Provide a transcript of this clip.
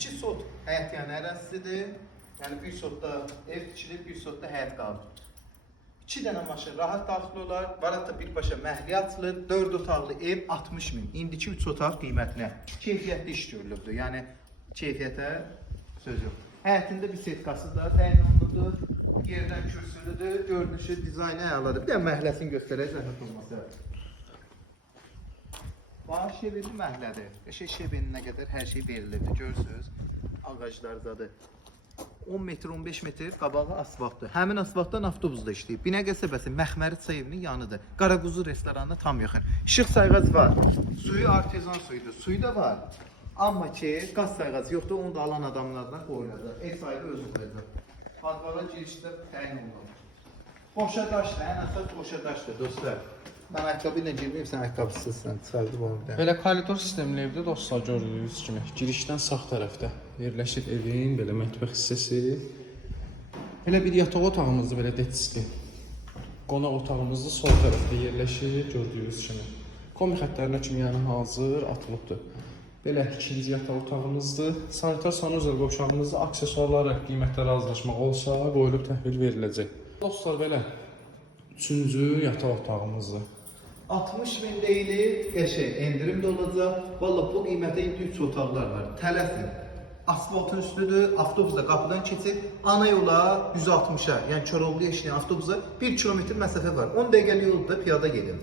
2 sot həyət yanı ərazisidir. Yəni bir sotda ev tikilir, bir sotda həyət qalır. 2 dənə maşın rahat daxil olar. Var hətta birbaşa məhliyə açılır. 4 otaqlı ev 60 min. İndiki 3 otaq qiymətinə keyfiyyətli iş görülübdür. Yəni keyfiyyətə söz yox. Həyətində bir setkası da təyin olunubdur. Yerdən kürsülüdür. Görünüşü, dizaynı əladır. Bir də məhləsini göstərək zəhmət olmasa. Bax, şeberli məhlədir. Şebeninə qədər hər şey verilibdir. Görürsünüz, ağaclar zadı. 10 metr, 15 metr qabağı asfaltdır. Həmin asfaltdan avtobus da işləyib. Binəqə qəsəbəsi Məxməri çay evinin yanıdır. Qaraquzu restoranına tam yaxın. İşıq sayğacı var. Suyu artezan suyudur. Suyu da var. Amma ki, qaz sayğacı yoxdur. Onu da alan adamlardan qoyulacaq. Ev sahibi özü qoyacaq. Padvala girişdə təyin olunur. Boşa daşdır. Ən əsas boşa daşdır dostlar. Mən ayaqqabı ilə girməyim, sən ayaqqabısızsan. Çıxardı bu orada. Belə koridor sistemli evdə dostlar gördüyünüz kimi girişdən sağ tərəfdə yerləşir evin belə mətbəx hissəsi. Elə bir yataq otağımızdır belə detisli. Qonaq otağımız da sol tərəfdə yerləşir gördüyünüz kimi. Kombi xəttlərinə kimi yəni hazır atılıbdır. Belə ikinci yataq otağımızdır. Sanitar sanuzel qovşağımızda aksesuarları qiymətləri razılaşmaq olsa qoyulub təhvil veriləcək. Dostlar belə üçüncü yataq otağımızdır. 60 min deyilir, endirim də olacaq. Valla bu qiymətə indi 3 otaqlar var. Tələfin. Asfaltın üstüdür, avtobus da qapıdan keçir. Ana yola 160-a, yəni Koroğluya işləyən avtobusa 1 kilometr məsafə var. 10 dəqiqəlik yolda piyada gedin.